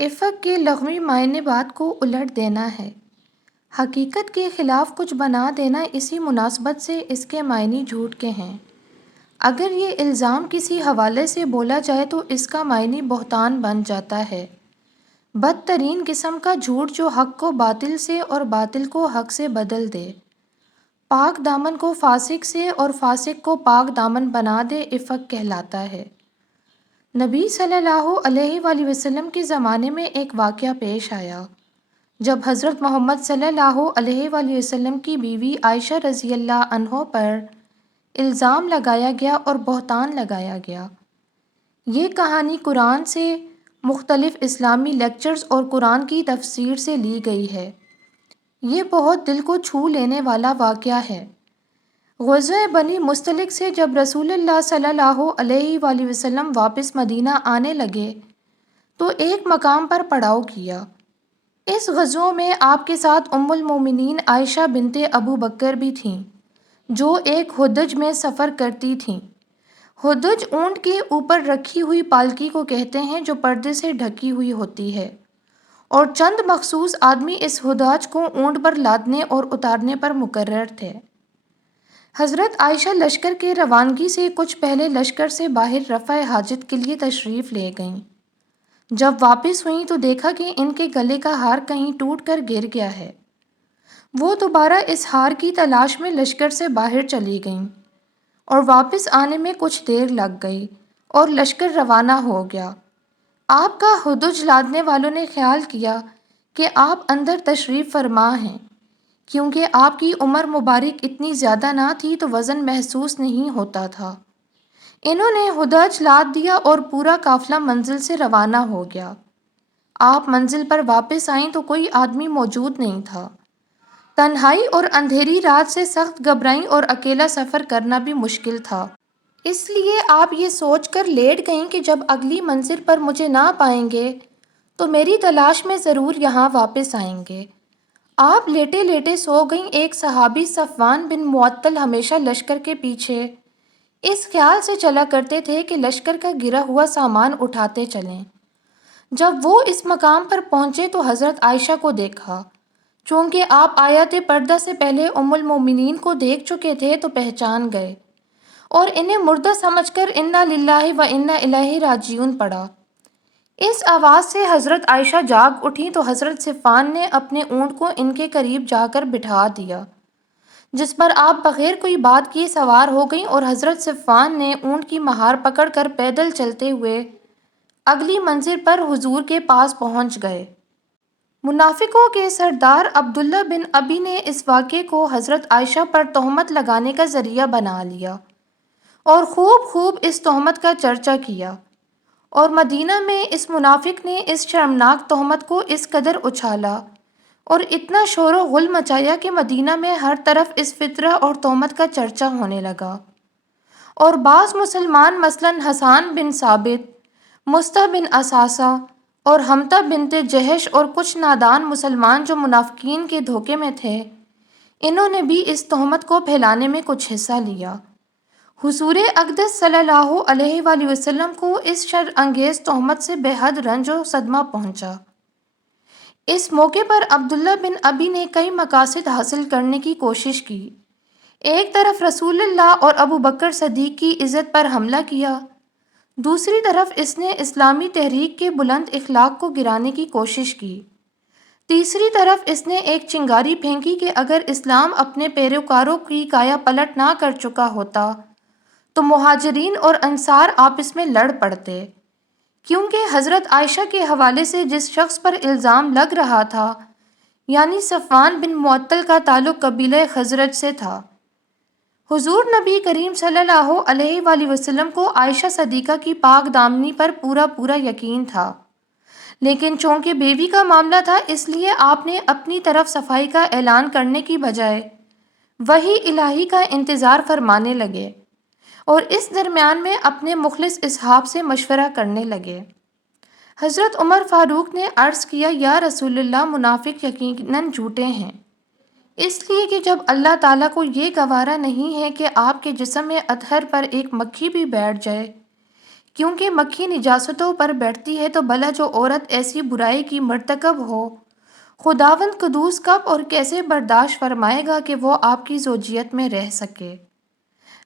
افق کے لغوی معنی بات کو الٹ دینا ہے۔ حقیقت کے خلاف کچھ بنا دینا، اسی مناسبت سے اس کے معنی جھوٹ کے ہیں۔ اگر یہ الزام کسی حوالے سے بولا جائے تو اس کا معنی بہتان بن جاتا ہے، بدترین قسم کا جھوٹ جو حق کو باطل سے اور باطل کو حق سے بدل دے، پاک دامن کو فاسق سے اور فاسق کو پاک دامن بنا دے، افق کہلاتا ہے۔ نبی صلی اللہ علیہ وآلہ وسلم کے زمانے میں ایک واقعہ پیش آیا جب حضرت محمد صلی اللہ علیہ وآلہ وسلم کی بیوی عائشہ رضی اللہ عنہا پر الزام لگایا گیا اور بہتان لگایا گیا۔ یہ کہانی قرآن سے، مختلف اسلامی لیکچرز اور قرآن کی تفسیر سے لی گئی ہے۔ یہ بہت دل کو چھو لینے والا واقعہ ہے۔ غزوہ بنی مستلق سے جب رسول اللہ صلی اللہ علیہ وآلہ وسلم واپس مدینہ آنے لگے تو ایک مقام پر پڑاؤ کیا۔ اس غزوہ میں آپ کے ساتھ ام المومنین عائشہ بنت ابو بکر بھی تھیں، جو ایک ہودج میں سفر کرتی تھیں۔ ہودج اونٹ کے اوپر رکھی ہوئی پالکی کو کہتے ہیں جو پردے سے ڈھکی ہوئی ہوتی ہے، اور چند مخصوص آدمی اس ہودج کو اونٹ پر لادنے اور اتارنے پر مقرر تھے۔ حضرت عائشہ لشکر کے روانگی سے کچھ پہلے لشکر سے باہر رفع حاجت کے لیے تشریف لے گئیں۔ جب واپس ہوئیں تو دیکھا کہ ان کے گلے کا ہار کہیں ٹوٹ کر گر گیا ہے۔ وہ دوبارہ اس ہار کی تلاش میں لشکر سے باہر چلی گئیں، اور واپس آنے میں کچھ دیر لگ گئی اور لشکر روانہ ہو گیا۔ آپ کا ہودج لادنے والوں نے خیال کیا کہ آپ اندر تشریف فرما ہیں، کیونکہ آپ کی عمر مبارک اتنی زیادہ نہ تھی تو وزن محسوس نہیں ہوتا تھا۔ انہوں نے ہودج لاد دیا اور پورا قافلہ منزل سے روانہ ہو گیا۔ آپ منزل پر واپس آئیں تو کوئی آدمی موجود نہیں تھا۔ تنہائی اور اندھیری رات سے سخت گھبرائیں اور اکیلا سفر کرنا بھی مشکل تھا۔ اس لیے آپ یہ سوچ کر لیٹ گئیں کہ جب اگلی منزل پر مجھے نہ پائیں گے تو میری تلاش میں ضرور یہاں واپس آئیں گے۔ آپ لیٹے لیٹے سو گئیں۔ ایک صحابی صفوان بن معطل ہمیشہ لشکر کے پیچھے اس خیال سے چلا کرتے تھے کہ لشکر کا گرا ہوا سامان اٹھاتے چلیں۔ جب وہ اس مقام پر پہنچے تو حضرت عائشہ کو دیکھا۔ چونکہ آپ آیت پردہ سے پہلے ام المومنین کو دیکھ چکے تھے تو پہچان گئے اور انہیں مردہ سمجھ کر انا للہ و انا الیہ راجعون پڑھا۔ اس آواز سے حضرت عائشہ جاگ اٹھیں تو حضرت صفوان نے اپنے اونٹ کو ان کے قریب جا کر بٹھا دیا، جس پر آپ بغیر کوئی بات کیے سوار ہو گئیں، اور حضرت صفوان نے اونٹ کی مہار پکڑ کر پیدل چلتے ہوئے اگلی منزل پر حضور کے پاس پہنچ گئے۔ منافقوں کے سردار عبداللہ بن ابی نے اس واقعے کو حضرت عائشہ پر تہمت لگانے کا ذریعہ بنا لیا اور خوب اس تہمت کا چرچا کیا، اور مدینہ میں اس منافق نے اس شرمناک تہمت کو اس قدر اچھالا اور اتنا شور و غل مچایا کہ مدینہ میں ہر طرف اس فتنہ اور تہمت کا چرچا ہونے لگا، اور بعض مسلمان مثلاً حسان بن ثابت، مصطح بن اثاثہ اور حمزہ بنت جہش اور کچھ نادان مسلمان جو منافقین کے دھوکے میں تھے، انہوں نے بھی اس تہمت کو پھیلانے میں کچھ حصہ لیا۔ حضور اقدس صلی اللہ علیہ وآلہ وسلم کو اس شر انگیز تہمت سے بے حد رنج و صدمہ پہنچا۔ اس موقع پر عبداللہ بن ابی نے کئی مقاصد حاصل کرنے کی کوشش کی۔ ایک طرف رسول اللہ اور ابو بکر صدیق کی عزت پر حملہ کیا، دوسری طرف اس نے اسلامی تحریک کے بلند اخلاق کو گرانے کی کوشش کی، تیسری طرف اس نے ایک چنگاری پھینکی کہ اگر اسلام اپنے پیروکاروں کی کایا پلٹ نہ کر چکا ہوتا تو مہاجرین اور انصار آپس میں لڑ پڑتے، کیونکہ حضرت عائشہ کے حوالے سے جس شخص پر الزام لگ رہا تھا، یعنی صفوان بن معطل، کا تعلق قبیلہ خزرج سے تھا۔ حضور نبی کریم صلی اللہ علیہ وآلہ وسلم کو عائشہ صدیقہ کی پاک دامنی پر پورا یقین تھا، لیکن چونکہ بیوی کا معاملہ تھا اس لیے آپ نے اپنی طرف صفائی کا اعلان کرنے کی بجائے وحی الہی کا انتظار فرمانے لگے، اور اس درمیان میں اپنے مخلص اصحاب سے مشورہ کرنے لگے۔ حضرت عمر فاروق نے عرض کیا، یا رسول اللہ، منافق یقیناً جھوٹے ہیں، اس لیے کہ جب اللہ تعالیٰ کو یہ گوارا نہیں ہے کہ آپ کے جسم میں اطہر پر ایک مکھی بھی بیٹھ جائے، کیونکہ مکھی نجاستوں پر بیٹھتی ہے، تو بھلا جو عورت ایسی برائی کی مرتکب ہو، خداوند قدوس کب اور کیسے برداشت فرمائے گا کہ وہ آپ کی زوجیت میں رہ سکے؟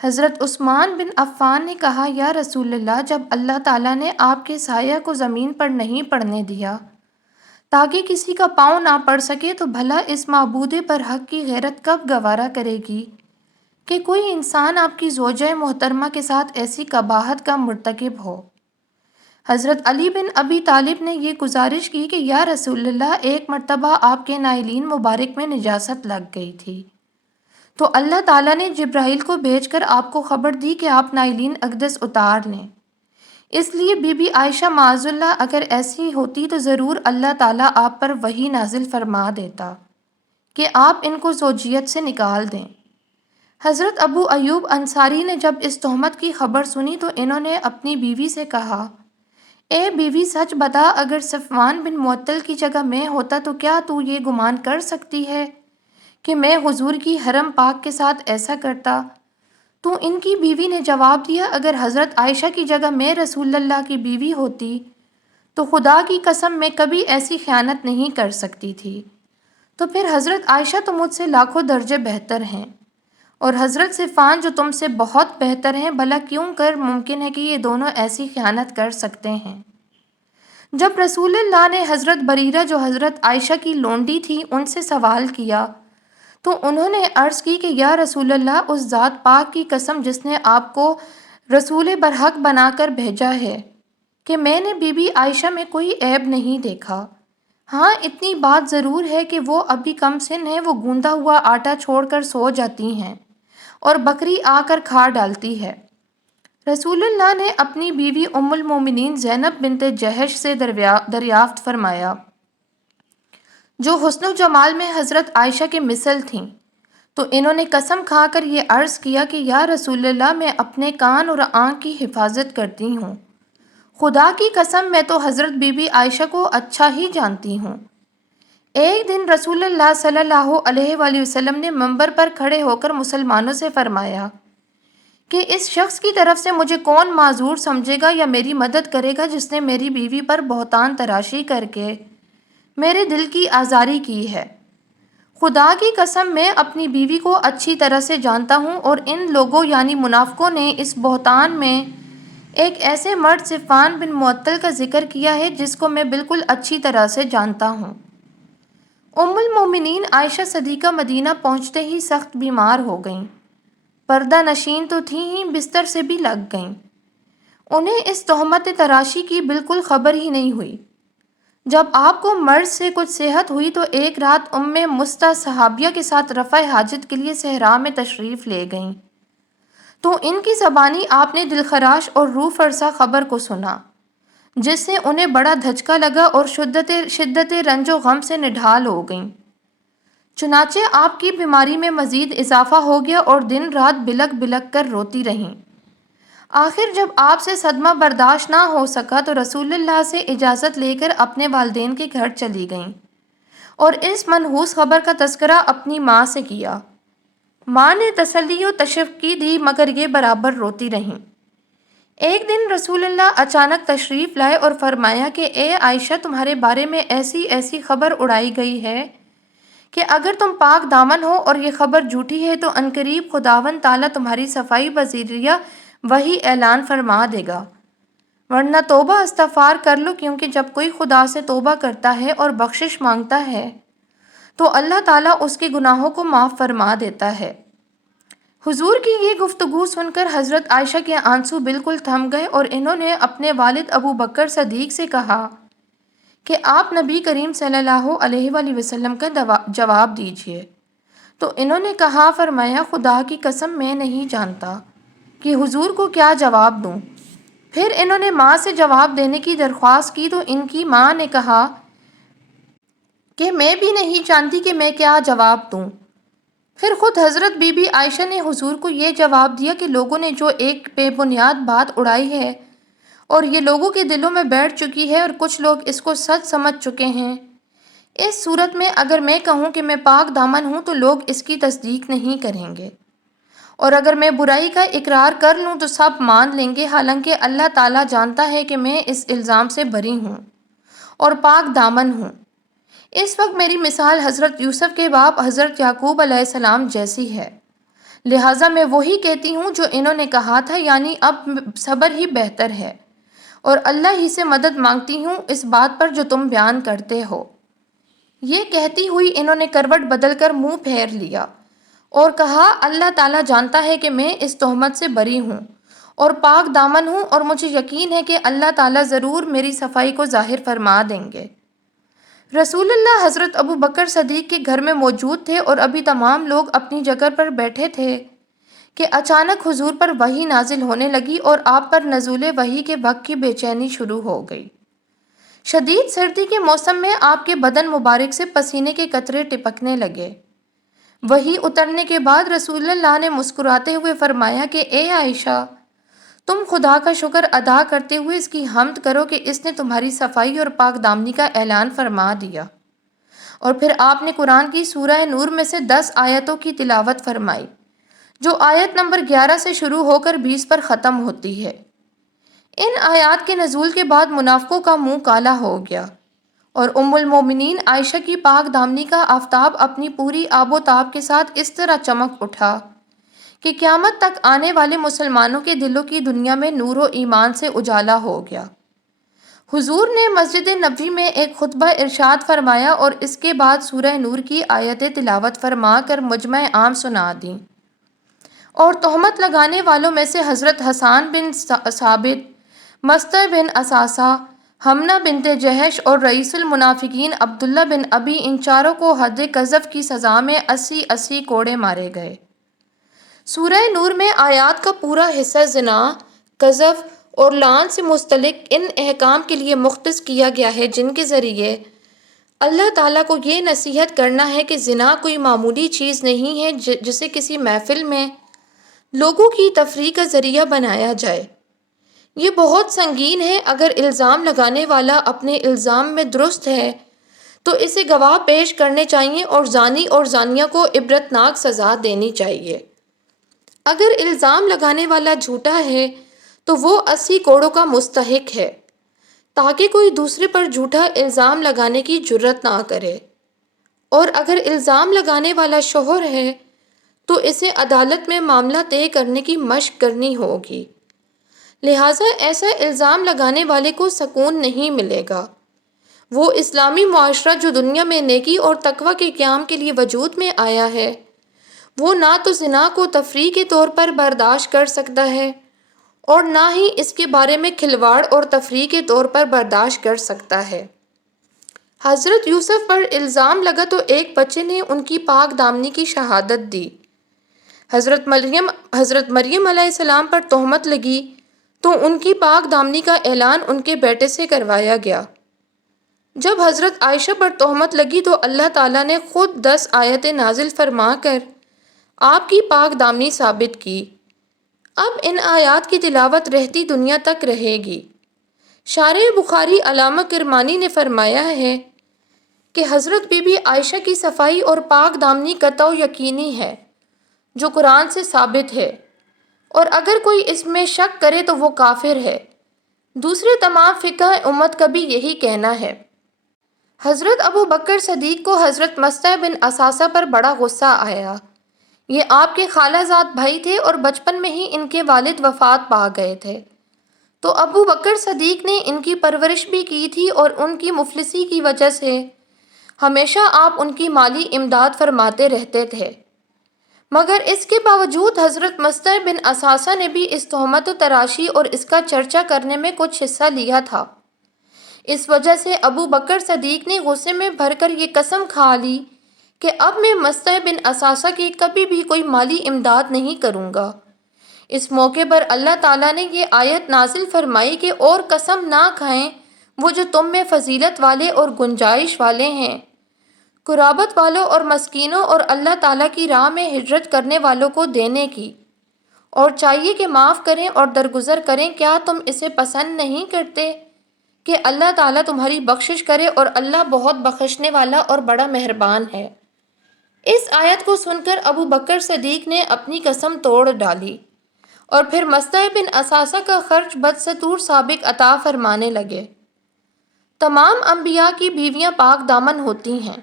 حضرت عثمان بن عفان نے کہا، یا رسول اللہ، جب اللہ تعالیٰ نے آپ کے سایہ کو زمین پر نہیں پڑنے دیا تاکہ کسی کا پاؤں نہ پڑ سکے، تو بھلا اس معبود پر حق کی غیرت کب گوارا کرے گی کہ کوئی انسان آپ کی زوجہ محترمہ کے ساتھ ایسی قباحت کا مرتکب ہو؟ حضرت علی بن ابی طالب نے یہ گزارش کی کہ یا رسول اللہ، ایک مرتبہ آپ کے نائلین مبارک میں نجاست لگ گئی تھی، تو اللہ تعالیٰ نے جبرائیل کو بھیج کر آپ کو خبر دی کہ آپ نائلین اقدس اتار لیں۔ اس لیے بی بی عائشہ معاذ اللہ اگر ایسی ہوتی تو ضرور اللہ تعالیٰ آپ پر وحی نازل فرما دیتا کہ آپ ان کو زوجیت سے نکال دیں۔ حضرت ابو ایوب انصاری نے جب اس تہمت کی خبر سنی تو انہوں نے اپنی بیوی سے کہا، اے بیوی، سچ بتا، اگر صفوان بن معطل کی جگہ میں ہوتا تو کیا تو یہ گمان کر سکتی ہے کہ میں حضور کی حرم پاک کے ساتھ ایسا کرتا؟ تو ان کی بیوی نے جواب دیا، اگر حضرت عائشہ کی جگہ میں رسول اللہ کی بیوی ہوتی تو خدا کی قسم میں کبھی ایسی خیانت نہیں کر سکتی تھی۔ تو پھر حضرت عائشہ تو مجھ سے لاکھوں درجے بہتر ہیں، اور حضرت صفوان جو تم سے بہت بہتر ہیں، بھلا کیوں کر ممکن ہے کہ یہ دونوں ایسی خیانت کر سکتے ہیں؟ جب رسول اللہ نے حضرت بریرہ جو حضرت عائشہ کی لونڈی تھی ان سے سوال کیا تو انہوں نے عرض کی کہ یا رسول اللہ، اس ذات پاک کی قسم جس نے آپ کو رسول برحق بنا کر بھیجا ہے کہ میں نے بی بی عائشہ میں کوئی عیب نہیں دیکھا۔ ہاں، اتنی بات ضرور ہے کہ وہ ابھی کم سن ہے، وہ گوندا ہوا آٹا چھوڑ کر سو جاتی ہیں اور بکری آ کر کھا ڈالتی ہے۔ رسول اللہ نے اپنی بیوی ام المومنین زینب بنت جہش سے دریافت فرمایا، جو حسن و جمال میں حضرت عائشہ کے مثل تھیں، تو انہوں نے قسم کھا کر یہ عرض کیا کہ یا رسول اللہ، میں اپنے کان اور آنکھ کی حفاظت کرتی ہوں، خدا کی قسم میں تو حضرت بی بی عائشہ کو اچھا ہی جانتی ہوں۔ ایک دن رسول اللہ صلی اللہ علیہ وآلہ وسلم نے منبر پر کھڑے ہو کر مسلمانوں سے فرمایا کہ اس شخص کی طرف سے مجھے کون معذور سمجھے گا یا میری مدد کرے گا جس نے میری بیوی پر بہتان تراشی کر کے میرے دل کی آزاری کی ہے؟ خدا کی قسم میں اپنی بیوی کو اچھی طرح سے جانتا ہوں، اور ان لوگوں یعنی منافقوں نے اس بہتان میں ایک ایسے مرد صفوان بن معطل کا ذکر کیا ہے جس کو میں بالکل اچھی طرح سے جانتا ہوں۔ ام المومنین عائشہ صدیقہ مدینہ پہنچتے ہی سخت بیمار ہو گئیں، پردہ نشین تو تھیں ہی، بستر سے بھی لگ گئیں۔ انہیں اس تہمت تراشی کی بالکل خبر ہی نہیں ہوئی۔ جب آپ کو مرض سے کچھ صحت ہوئی تو ایک رات ام مستہ صحابیہ کے ساتھ رفع حاجت کے لیے صحرا میں تشریف لے گئیں، تو ان کی زبانی آپ نے دلخراش اور روح فرسا خبر کو سنا، جس سے انہیں بڑا دھچکا لگا اور شدت رنج و غم سے نڈھال ہو گئیں۔ چنانچہ آپ کی بیماری میں مزید اضافہ ہو گیا اور دن رات بلک بلک کر روتی رہیں۔ آخر جب آپ سے صدمہ برداشت نہ ہو سکا تو رسول اللہ سے اجازت لے کر اپنے والدین کے گھر چلی گئیں اور اس منحوس خبر کا تذکرہ اپنی ماں سے کیا۔ ماں نے تسلی و تشفیق دی مگر یہ برابر روتی رہیں۔ ایک دن رسول اللہ اچانک تشریف لائے اور فرمایا کہ اے عائشہ، تمہارے بارے میں ایسی ایسی خبر اڑائی گئی ہے کہ اگر تم پاک دامن ہو اور یہ خبر جھوٹی ہے تو عنقریب خداوند تعالیٰ تمہاری صفائی بذریعہ وہی اعلان فرما دے گا، ورنہ توبہ استغفار کر لو، کیونکہ جب کوئی خدا سے توبہ کرتا ہے اور بخشش مانگتا ہے تو اللہ تعالیٰ اس کے گناہوں کو معاف فرما دیتا ہے۔ حضور کی یہ گفتگو سن کر حضرت عائشہ کے آنسو بالکل تھم گئے اور انہوں نے اپنے والد ابو بکر صدیق سے کہا کہ آپ نبی کریم صلی اللہ علیہ وآلہ وسلم کا جواب دیجیے۔ تو انہوں نے کہا، فرمایا، خدا کی قسم میں نہیں جانتا کہ حضور کو کیا جواب دوں۔ پھر انہوں نے ماں سے جواب دینے کی درخواست کی تو ان کی ماں نے کہا کہ میں بھی نہیں جانتی کہ میں کیا جواب دوں۔ پھر خود حضرت بی بی عائشہ نے حضور کو یہ جواب دیا کہ لوگوں نے جو ایک بے بنیاد بات اڑائی ہے اور یہ لوگوں کے دلوں میں بیٹھ چکی ہے اور کچھ لوگ اس کو سچ سمجھ چکے ہیں، اس صورت میں اگر میں کہوں کہ میں پاک دامن ہوں تو لوگ اس کی تصدیق نہیں کریں گے، اور اگر میں برائی کا اقرار کر لوں تو سب مان لیں گے، حالانکہ اللہ تعالیٰ جانتا ہے کہ میں اس الزام سے بری ہوں اور پاک دامن ہوں۔ اس وقت میری مثال حضرت یوسف کے باپ حضرت یعقوب علیہ السلام جیسی ہے، لہٰذا میں وہی کہتی ہوں جو انہوں نے کہا تھا، یعنی اب صبر ہی بہتر ہے، اور اللہ ہی سے مدد مانگتی ہوں اس بات پر جو تم بیان کرتے ہو۔ یہ کہتی ہوئی انہوں نے کروٹ بدل کر منہ پھیر لیا اور کہا، اللہ تعالیٰ جانتا ہے کہ میں اس تہمت سے بری ہوں اور پاک دامن ہوں، اور مجھے یقین ہے کہ اللہ تعالیٰ ضرور میری صفائی کو ظاہر فرما دیں گے۔ رسول اللہ حضرت ابو بکر صدیق کے گھر میں موجود تھے اور ابھی تمام لوگ اپنی جگہ پر بیٹھے تھے کہ اچانک حضور پر وحی نازل ہونے لگی اور آپ پر نزول وحی کے وقت کی بے چینی شروع ہو گئی۔ شدید سردی کے موسم میں آپ کے بدن مبارک سے پسینے کے قطرے ٹپکنے لگے۔ وحی اترنے کے بعد رسول اللہ نے مسکراتے ہوئے فرمایا کہ اے عائشہ، تم خدا کا شکر ادا کرتے ہوئے اس کی حمد کرو کہ اس نے تمہاری صفائی اور پاک دامنی کا اعلان فرما دیا۔ اور پھر آپ نے قرآن کی سورہ نور میں سے 10 آیتوں کی تلاوت فرمائی، جو آیت نمبر 11 سے شروع ہو کر 20 پر ختم ہوتی ہے۔ ان آیات کے نزول کے بعد منافقوں کا منہ کالا ہو گیا، اور ام المومنین عائشہ کی پاک دامنی کا آفتاب اپنی پوری آب و تاب کے ساتھ اس طرح چمک اٹھا کہ قیامت تک آنے والے مسلمانوں کے دلوں کی دنیا میں نور و ایمان سے اجالا ہو گیا۔ حضور نے مسجد نبوی میں ایک خطبہ ارشاد فرمایا اور اس کے بعد سورہ نور کی آیتیں تلاوت فرما کر مجمع عام سنا دیں، اور تہمت لگانے والوں میں سے حضرت حسان بن ثابت، مستہ بن اساسہ، حمنہ بنت جہش اور رئیس المنافقین عبداللہ بن ابی، ان چاروں کو حد قذف کی سزا میں 80 کوڑے مارے گئے۔ سورہ نور میں آیات کا پورا حصہ زنا، قذف اور لعن سے مستلق ان احکام کے لیے مختص کیا گیا ہے جن کے ذریعے اللہ تعالیٰ کو یہ نصیحت کرنا ہے کہ زنا کوئی معمولی چیز نہیں ہے جسے کسی محفل میں لوگوں کی تفریح کا ذریعہ بنایا جائے۔ یہ بہت سنگین ہے۔ اگر الزام لگانے والا اپنے الزام میں درست ہے تو اسے گواہ پیش کرنے چاہیے اور زانی اور زانیہ کو عبرتناک سزا دینی چاہیے۔ اگر الزام لگانے والا جھوٹا ہے تو وہ 80 کوڑوں کا مستحق ہے، تاکہ کوئی دوسرے پر جھوٹا الزام لگانے کی جرت نہ کرے۔ اور اگر الزام لگانے والا شوہر ہے تو اسے عدالت میں معاملہ طے کرنے کی مشق کرنی ہوگی، لہٰذا ایسا الزام لگانے والے کو سکون نہیں ملے گا۔ وہ اسلامی معاشرہ جو دنیا میں نیکی اور تقوی کے قیام کے لیے وجود میں آیا ہے، وہ نہ تو زنا کو تفریح کے طور پر برداشت کر سکتا ہے اور نہ ہی اس کے بارے میں کھلواڑ اور تفریح کے طور پر برداشت کر سکتا ہے۔ حضرت یوسف پر الزام لگا تو ایک بچے نے ان کی پاک دامنی کی شہادت دی۔ حضرت مریم علیہ السلام پر تہمت لگی تو ان کی پاک دامنی کا اعلان ان کے بیٹے سے کروایا گیا۔ جب حضرت عائشہ پر تہمت لگی تو اللہ تعالیٰ نے خود 10 آیتیں نازل فرما کر آپ کی پاک دامنی ثابت کی۔ اب ان آیات کی تلاوت رہتی دنیا تک رہے گی۔ شارح بخاری علامہ کرمانی نے فرمایا ہے کہ حضرت بی بی عائشہ کی صفائی اور پاک دامنی قطع و یقینی ہے، جو قرآن سے ثابت ہے، اور اگر کوئی اس میں شک کرے تو وہ کافر ہے۔ دوسرے تمام فقہ امت کا بھی یہی کہنا ہے۔ حضرت ابو بکر صدیق کو حضرت مستہ بن اساسہ پر بڑا غصہ آیا۔ یہ آپ کے خالہ زاد بھائی تھے اور بچپن میں ہی ان کے والد وفات پا گئے تھے، تو ابو بکر صدیق نے ان کی پرورش بھی کی تھی اور ان کی مفلسی کی وجہ سے ہمیشہ آپ ان کی مالی امداد فرماتے رہتے تھے۔ مگر اس کے باوجود حضرت مستہ بن اساسہ نے بھی اس تہمت و تراشی اور اس کا چرچا کرنے میں کچھ حصہ لیا تھا۔ اس وجہ سے ابو بکر صدیق نے غصے میں بھر کر یہ قسم کھا لی کہ اب میں مستہ بن اساسہ کی کبھی بھی کوئی مالی امداد نہیں کروں گا۔ اس موقع پر اللہ تعالیٰ نے یہ آیت نازل فرمائی کہ اور قسم نہ کھائیں وہ جو تم میں فضیلت والے اور گنجائش والے ہیں، قرابت والوں اور مسکینوں اور اللہ تعالیٰ کی راہ میں ہجرت کرنے والوں کو دینے کی، اور چاہیے کہ معاف کریں اور درگزر کریں۔ کیا تم اسے پسند نہیں کرتے کہ اللہ تعالیٰ تمہاری بخشش کرے، اور اللہ بہت بخشنے والا اور بڑا مہربان ہے۔ اس آیت کو سن کر ابو بکر صدیق نے اپنی قسم توڑ ڈالی اور پھر مصطح بن اثاثہ کا خرچ بدستور سابق عطا فرمانے لگے۔ تمام انبیاء کی بیویاں پاک دامن ہوتی ہیں،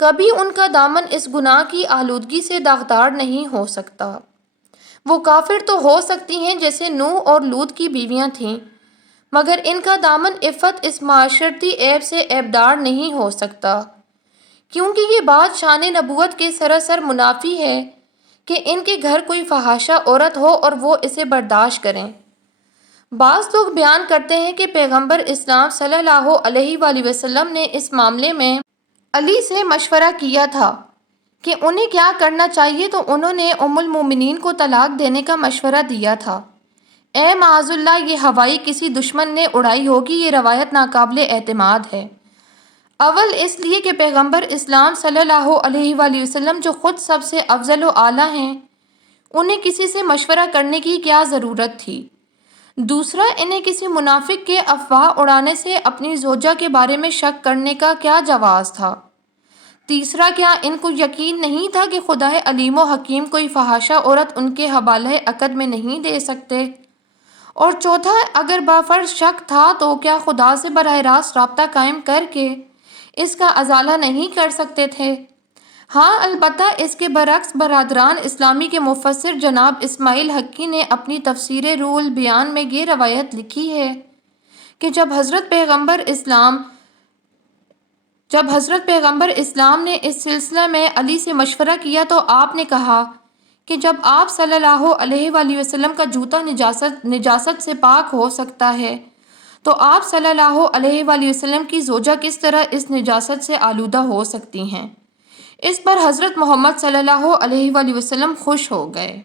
کبھی ان کا دامن اس گناہ کی آلودگی سے داغدار نہیں ہو سکتا۔ وہ کافر تو ہو سکتی ہیں جیسے نوح اور لوط کی بیویاں تھیں، مگر ان کا دامن عفت اس معاشرتی عیب سے عیبدار نہیں ہو سکتا، کیونکہ یہ بات شان نبوت کے سراسر منافی ہے کہ ان کے گھر کوئی فحاشہ عورت ہو اور وہ اسے برداشت کریں۔ بعض لوگ بیان کرتے ہیں کہ پیغمبر اسلام صلی اللہ علیہ وآلہ وسلم نے اس معاملے میں علی سے مشورہ کیا تھا کہ انہیں کیا کرنا چاہیے، تو انہوں نے ام المومنین کو طلاق دینے کا مشورہ دیا تھا۔ اے معاذ اللہ، یہ ہوائی کسی دشمن نے اڑائی ہوگی، یہ روایت ناقابل اعتماد ہے۔ اول اس لیے کہ پیغمبر اسلام صلی اللہ علیہ وآلہ وسلم جو خود سب سے افضل و اعلیٰ ہیں، انہیں کسی سے مشورہ کرنے کی کیا ضرورت تھی؟ دوسرا، انہیں کسی منافق کے افواہ اڑانے سے اپنی زوجہ کے بارے میں شک کرنے کا کیا جواز تھا؟ تیسرا، کیا ان کو یقین نہیں تھا کہ خدائے علیم و حکیم کوئی فحاشہ عورت ان کے حوالہ عقد میں نہیں دے سکتے؟ اور چوتھا، اگر بافرض شک تھا تو کیا خدا سے براہ راست رابطہ قائم کر کے اس کا ازالہ نہیں کر سکتے تھے؟ ہاں، البتہ اس کے برعکس برادران اسلامی کے مفسر جناب اسماعیل حقی نے اپنی تفسیر روح البیان میں یہ روایت لکھی ہے کہ جب حضرت پیغمبر اسلام نے اس سلسلہ میں علی سے مشورہ کیا تو آپ نے کہا کہ جب آپ صلی اللہ علیہ وآلہ وسلم کا جوتا نجاست سے پاک ہو سکتا ہے تو آپ صلی اللہ علیہ وآلہ وسلم کی زوجہ کس طرح اس نجاست سے آلودہ ہو سکتی ہیں؟ اس پر حضرت محمد صلی اللہ علیہ وآلہ وسلم خوش ہو گئے۔